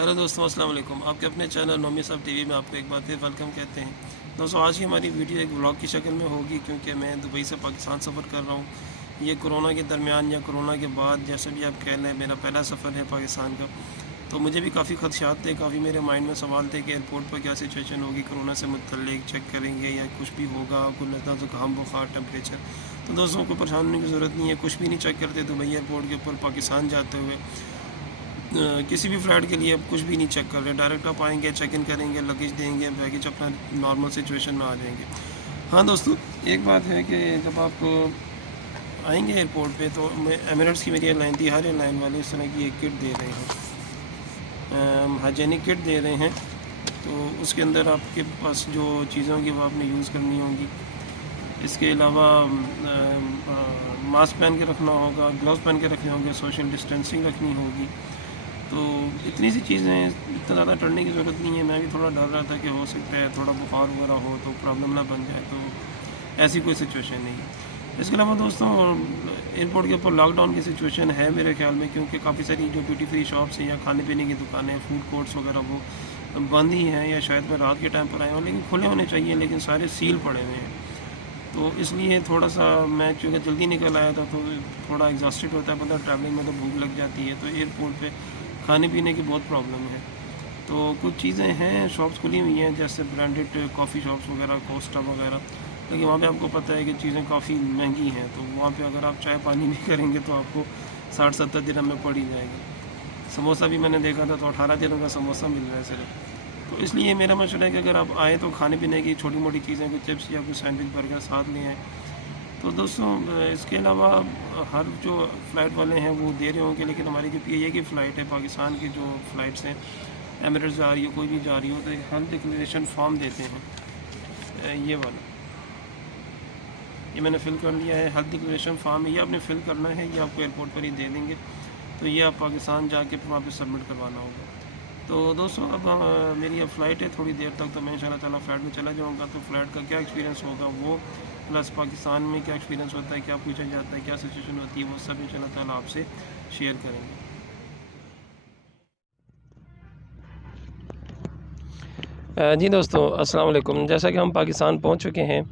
Hello दोस्तों, अस्सलाम वालेकुम। आपके अपने चैनल नोमी साहब टीवी में आपको एक बार फिर वेलकम कहते हैं। दोस्तों, आज की हमारी वीडियो एक व्लॉग की शक्ल में होगी क्योंकि मैं दुबई से पाकिस्तान सफ़र कर रहा हूँ। ये कोरोना के दरमियान या कोरोना के बाद, जैसे भी आप कह लें, मेरा पहला सफ़र है पाकिस्तान का। तो मुझे भी काफ़ी खदशात थे, काफ़ी मेरे माइंड में सवाल थे कि एयरपोर्ट पर क्या सिचुएशन होगी, कोरोना से मुतल्लिक चेक करेंगे या कुछ भी होगा, कोई नज़ला ज़ुकाम बुखार टेम्परेचर। तो दोस्तों, को परेशान होने की ज़रूरत नहीं है, कुछ भी नहीं चेक करते दुबई एयरपोर्ट के ऊपर पाकिस्तान जाते हुए। किसी भी फ़्लाइट के लिए अब कुछ भी नहीं चेक कर रहे, डायरेक्ट आप आएंगे, चेक इन करेंगे, लगेज देंगे, बैगेज अपना नॉर्मल सिचुएशन में आ जाएंगे। हाँ दोस्तों, एक बात है कि जब आप आएंगे एयरपोर्ट पे तो एमिरेट्स की मेरी एयरलाइन थी, हर एयरलाइन वाले इस तरह की एक किट दे रहे हैं, हाइजेनिक किट दे रहे हैं। तो उसके अंदर आपके पास जो चीज़ें होंगी वो आपने यूज़ करनी होंगी। इसके अलावा मास्क पहन के रखना होगा, ग्लव्स पहन के रखने होंगे, सोशल डिस्टेंसिंग रखनी होगी। तो इतनी सी चीज़ें, इतना ज़्यादा डरने की ज़रूरत नहीं है। मैं भी थोड़ा डर रहा था कि हो सकता है थोड़ा बुखार वगैरह हो तो प्रॉब्लम ना बन जाए, तो ऐसी कोई सिचुएशन नहीं है। इसके अलावा दोस्तों, एयरपोर्ट के ऊपर लॉकडाउन की सिचुएशन है मेरे ख्याल में, क्योंकि काफ़ी सारी जो ड्यूटी फ्री शॉप्स हैं या खाने पीने की दुकानें, फूड कोर्ट्स वगैरह वो बंद ही हैं, या शायद मैं रात के टाइम पर आया हूँ, लेकिन खुले होने चाहिए, लेकिन सारे सील पड़े हुए हैं। तो इसलिए थोड़ा सा मैं चूँकि जल्दी निकल आया था तो थोड़ा एग्जॉस्टेड होता है बंदा, ट्रैवलिंग में तो भूख लग जाती है। तो एयरपोर्ट पे खाने पीने की बहुत प्रॉब्लम है। तो कुछ चीज़ें हैं, शॉप्स खुली हुई हैं जैसे ब्रांडेड कॉफ़ी शॉप्स वगैरह, कोस्टा वगैरह, लेकिन वहाँ पे आपको पता है कि चीज़ें काफ़ी महंगी हैं। तो वहाँ पे अगर आप चाय पानी भी करेंगे तो आपको 60-70 दिरहम में पड़ ही जाएगा। समोसा भी मैंने देखा था तो 18 दिरहम का समोसा मिल रहा है सिर्फ। तो इसलिए मेरा मशवरा है कि अगर आप आएँ तो खाने पीने की छोटी मोटी चीज़ें, कोई चिप्स या कोई सैंडविच बर्गर साथ ले आएँ। तो दोस्तों, इसके अलावा हर जो फ़्लाइट वाले हैं वो दे रहे होंगे, लेकिन हमारी जो पीए की फ़्लाइट है, पाकिस्तान की जो फ़्लाइट्स हैं, एमिरेट्स जा रही हो, कोई भी जा रही हो, तो एक हेल्थ डिक्लेरेशन फॉर्म देते हैं। ये वाला, ये मैंने फ़िल कर लिया है। हेल्थ डिक्लेरेशन फॉर्म ये आपने फ़िल करना है, ये आपको एयरपोर्ट पर ही दे देंगे। तो ये आप पाकिस्तान जाके फिर वहाँ पे सबमिट करवाना होगा। तो दोस्तों, अब मेरी अब फ़्लाइट है थोड़ी देर तक, तो मैं इंशाल्लाह ताला फ़्लाइट में चला जाऊँगा। तो फ़्लाइट का क्या एक्सपीरियंस होगा वो, प्लस पाकिस्तान में क्या एक्सपीरियंस होता है, क्या पूछा जाता है, क्या सिचुएशन होती है, वो सब इंशाल्लाह ताला आपसे शेयर करेंगे। जी दोस्तों, अस्सलाम वालेकुम। जैसा कि हम पाकिस्तान पहुंच चुके हैं,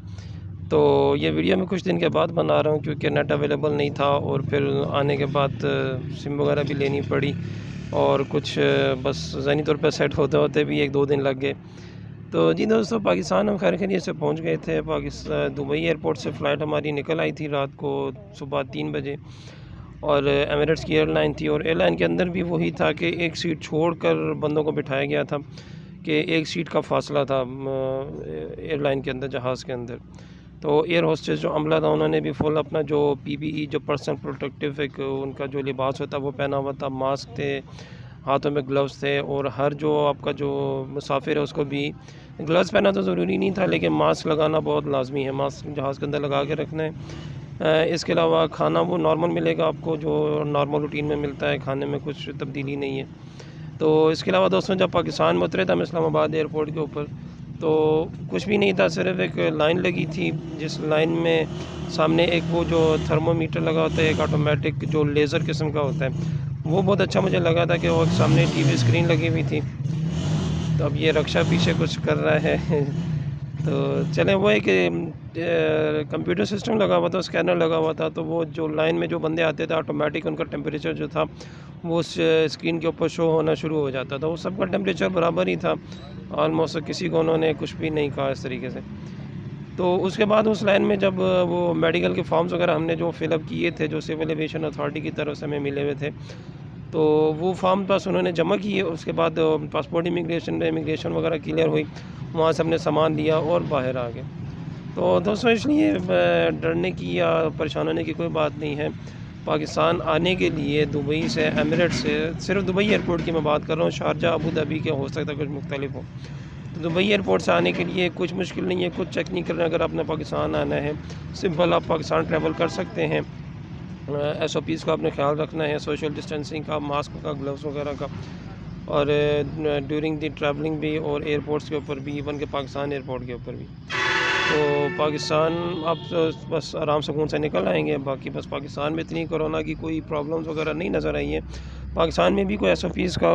तो ये वीडियो मैं कुछ दिन के बाद बना रहा हूं क्योंकि नेट अवेलेबल नहीं था, और फिर आने के बाद सिम वगैरह भी लेनी पड़ी, और कुछ बस ज़हनी तौर पर सेट होते होते भी 1-2 दिन लग गए। तो जी दोस्तों, पाकिस्तान हम खैर खैरियत से पहुंच गए थे। पाकिस्तान दुबई एयरपोर्ट से फ़्लाइट हमारी निकल आई थी रात को सुबह 3 बजे, और एमिरेट्स की एयरलाइन थी, और एयरलाइन के अंदर भी वही था कि एक सीट छोड़कर बंदों को बिठाया गया था, कि एक सीट का फासला था एयरलाइन के अंदर, जहाज़ के अंदर। तो एयर होस्टेस जो अमला था, उन्होंने भी फुल अपना जो पीपीई, जो पर्सनल प्रोटेक्टिव एक उनका जो लिबास होता है वो पहना हुआ था, मास्क थे, हाथों में ग्लव्स थे, और हर जो आपका जो मुसाफिर है उसको भी ग्लव्स पहना तो ज़रूरी नहीं था, लेकिन मास्क लगाना बहुत लाजमी है, मास्क जहाज़ के अंदर लगा के रखना है। इसके अलावा खाना वो नॉर्मल मिलेगा आपको, जो नॉर्मल रूटीन में मिलता है, खाने में कुछ तब्दीली नहीं है। तो इसके अलावा दोस्तों, जब पाकिस्तान में उतरे थे हम इस्लामाबाद एयरपोर्ट के ऊपर, तो कुछ भी नहीं था, सिर्फ एक लाइन लगी थी, जिस लाइन में सामने एक वो जो थर्मोमीटर लगा होता है, एक ऑटोमेटिक जो लेज़र किस्म का होता है, वो बहुत अच्छा मुझे लगा था कि वो सामने टीवी स्क्रीन लगी हुई थी। तो अब ये रक्षा पीछे कुछ कर रहा है तो चलें, वो एक कंप्यूटर सिस्टम लगा हुआ था, स्कैनर लगा हुआ था, तो वो जो लाइन में जो बंदे आते थे, ऑटोमेटिक उनका टेम्परेचर जो था वो उस स्क्रीन के ऊपर शो होना शुरू हो जाता था। वो सबका टेम्परेचर बराबर ही था ऑलमोस्ट, किसी को उन्होंने कुछ भी नहीं कहा इस तरीके से। तो उसके बाद उस लाइन में जब वो मेडिकल के फॉर्म्स वगैरह हमने जो फ़िलअप किए थे, जो सिविल एविएशन अथॉरिटी की तरफ से हमें मिले हुए थे, तो वो फॉर्म बस उन्होंने जमा किए। उसके बाद पासपोर्ट इमिग्रेशन वगैरह क्लियर हुई, वहाँ से हमने सामान लिया और बाहर आ गए। तो दोस्तों, इसलिए डरने की या परेशान होने की कोई बात नहीं है। पाकिस्तान आने के लिए दुबई से, एमिरेट्स से, सिर्फ दुबई एयरपोर्ट की मैं बात कर रहा हूँ, शारजा अबू धाबी के हो सकता है कुछ मुख्तलिफ हो। तो दुबई एयरपोर्ट से आने के लिए कुछ मुश्किल नहीं है, कुछ चेक नहीं करना। अगर आपने पाकिस्तान आना है, सिंपल आप पाकिस्तान ट्रैवल कर सकते हैं। SOPs का आपने ख्याल रखना है, सोशल डिस्टेंसिंग का, मास्क का, ग्लव्स वगैरह का, और ड्यूरिंग दी ट्रैवलिंग भी, और एयरपोर्ट्स के ऊपर भी, इवन के पाकिस्तान एयरपोर्ट के ऊपर भी। तो पाकिस्तान आप बस आराम सुकून से निकल आएंगे। बाकी बस पाकिस्तान में इतनी कोरोना की कोई प्रॉब्लम्स वगैरह नहीं नज़र आई है। पाकिस्तान में भी कोई SOPs का